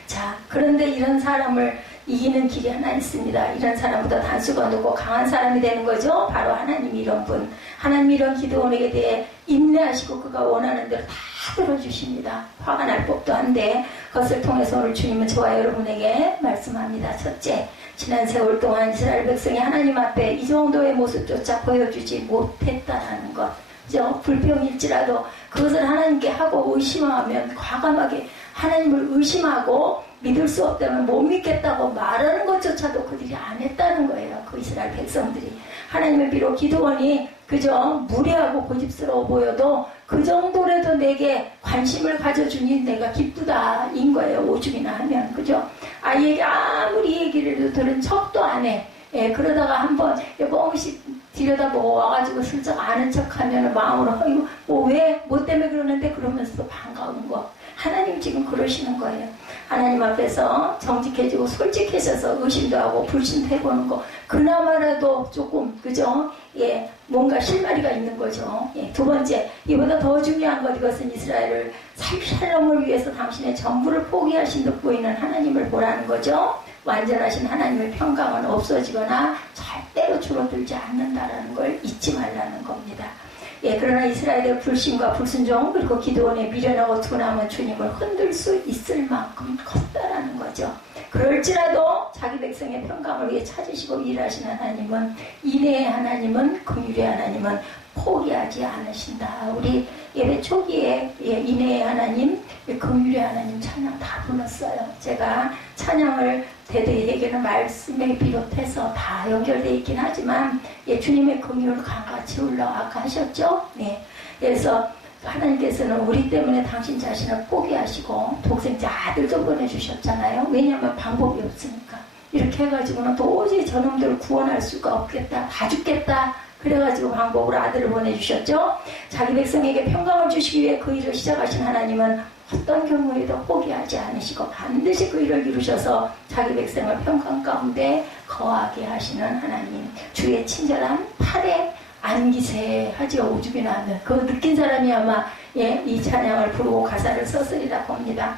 자, 그런데 이런 사람을 이기는 길이 하나 있습니다. 이런 사람보다 단수가 높고 강한 사람이 되는 거죠. 바로 하나님이 이런 분. 하나님이 이런 기도원에게 대해 인내하시고 그가 원하는 대로 다 들어주십니다. 화가 날 법도 한데 그것을 통해서 오늘 주님은 저와 여러분에게 말씀합니다. 첫째, 지난 세월 동안 이스라엘 백성이 하나님 앞에 이 정도의 모습조차 보여주지 못했다는 것. 그죠? 불평일지라도 그것을 하나님께 하고 의심하면 과감하게 하나님을 의심하고 믿을 수 없다면 못 믿겠다고 말하는 것조차도 그들이 안 했다는 거예요. 그 이스라엘 백성들이. 하나님의 비록 기드온이 그저 무례하고 고집스러워 보여도 그 정도라도 내게 관심을 가져주니 내가 기쁘다 인 거예요. 오죽이나 하면. 그죠? 아이에게 아무리 얘기를 해도 들은 척도 안 해. 예, 그러다가 한번 뻥씩 들여다보고 와가지고 슬쩍 아는 척하면 마음으로 이거 뭐 왜? 뭐 때문에 그러는데 그러면서도 반가운 거. 하나님 지금 그러시는 거예요. 하나님 앞에서 정직해지고 솔직해져서 의심도 하고 불신도 해보는 거. 그나마라도 조금 그죠? 예, 뭔가 실마리가 있는 거죠. 예, 두 번째, 이보다 더 중요한 것, 이것은 이스라엘을 살롱을 위해서 당신의 전부를 포기하신 듯 보이는 하나님을 보라는 거죠. 완전하신 하나님의 평강은 없어지거나 절대로 줄어들지 않는다라는 걸 잊지 말라는 겁니다. 예, 그러나 이스라엘의 불신과 불순종 그리고 기드온의 미련하고 둔함은 주님을 흔들 수 있을 만큼 컸다라는 거죠. 그럴지라도 자기 백성의 평강을 위해 찾으시고 일하시는 하나님은, 인애의 하나님은, 긍휼의 하나님은 포기하지 않으신다. 우리 예배 초기에 인애의 하나님, 긍휼의 하나님 찬양 다 불렀어요. 제가 찬양을 대대에게는 말씀에 비롯해서 다 연결되어 있긴 하지만 주님의 긍휼을 강같이 흘러 아까 하셨죠? 네. 그래서 하나님께서는 우리 때문에 당신 자신을 포기하시고 독생자 아들도 보내주셨잖아요. 왜냐하면 방법이 없으니까. 이렇게 해가지고는 도저히 저놈들을 구원할 수가 없겠다. 다 죽겠다. 그래가지고 방법으로 아들을 보내주셨죠. 자기 백성에게 평강을 주시기 위해 그 일을 시작하신 하나님은 어떤 경우에도 포기하지 않으시고 반드시 그 일을 이루셔서 자기 백성을 평강 가운데 거하게 하시는 하나님. 주의 친절한 팔에 안기세 하지요. 오죽이나 하면 그거 느낀 사람이 아마 이 찬양을 부르고 가사를 썼으리라 봅니다.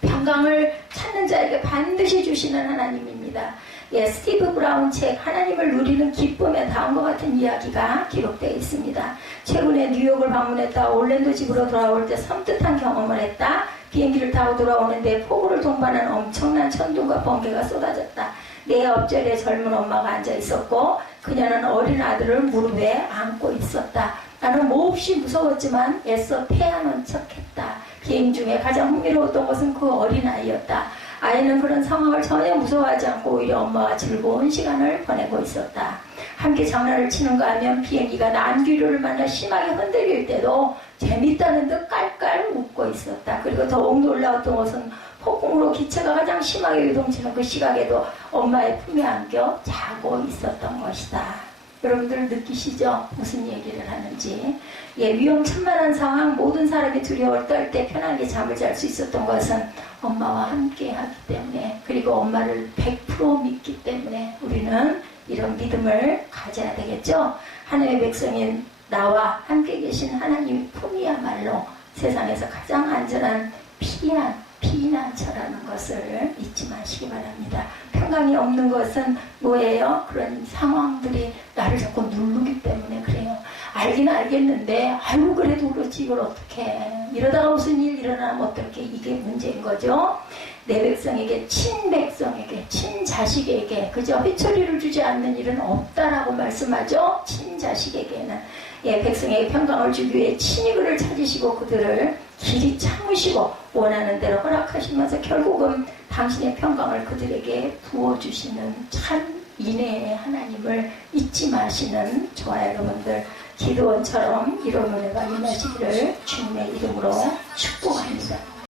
평강을 찾는 자에게 반드시 주시는 하나님입니다. 스티브 브라운 책 하나님을 누리는 기쁨에 다음과 같은 이야기가 기록되어 있습니다. 최근에 뉴욕을 방문했다 올랜도 집으로 돌아올 때 섬뜩한 경험을 했다. 비행기를 타고 돌아오는데 폭우를 동반한 엄청난 천둥과 번개가 쏟아졌다. 내 옆자리에 젊은 엄마가 앉아 있었고 그녀는 어린 아들을 무릎에 안고 있었다. 나는 몹시 무서웠지만 애써 태하는 척했다. 비행 중에 가장 흥미로웠던 것은 그 어린아이였다. 아이는 그런 상황을 전혀 무서워하지 않고 오히려 엄마와 즐거운 시간을 보내고 있었다. 함께 장난을 치는가 하면 비행기가 난귀류를 만나 심하게 흔들릴 때도 재밌다는 듯 깔깔 웃고 있었다. 그리고 더욱 놀라웠던 것은 폭풍으로 기체가 가장 심하게 요동치는 그 시각에도 엄마의 품에 안겨 자고 있었던 것이다. 여러분들 느끼시죠? 무슨 얘기를 하는지. 위험천만한 상황, 모든 사람이 두려움을 떨 때 편하게 잠을 잘 수 있었던 것은 엄마와 함께 하기 때문에, 그리고 엄마를 100% 믿기 때문에 우리는 이런 믿음을 가져야 되겠죠? 하나님의 백성인 나와 함께 계신 하나님의 품이야말로 세상에서 가장 안전한 피난처라는 것을 잊지 마시기 바랍니다. 평강이 없는 것은 뭐예요? 그런 상황들이 나를 자꾸 누르기 때문에 그래요. 알긴 알겠는데 아이고 그래도 그렇지 이걸 어떻게 해. 이러다가 무슨 일 일어나면 어떻게, 이게 문제인 거죠. 내 백성에게, 친백성에게, 친자식에게 그저 회초리를 주지 않는 일은 없다라고 말씀하죠. 친자식에게는 백성에게 평강을 주기 위해 친히 그를 찾으시고 그들을 길이 참으시고 원하는 대로 허락하시면서 결국은 당신의 평강을 그들에게 부어주시는 참 인애의 하나님을 잊지 마시는 저와 여러분들 기도원처럼 이런 은혜가 임하시기를 주님의 이름으로 축복합니다.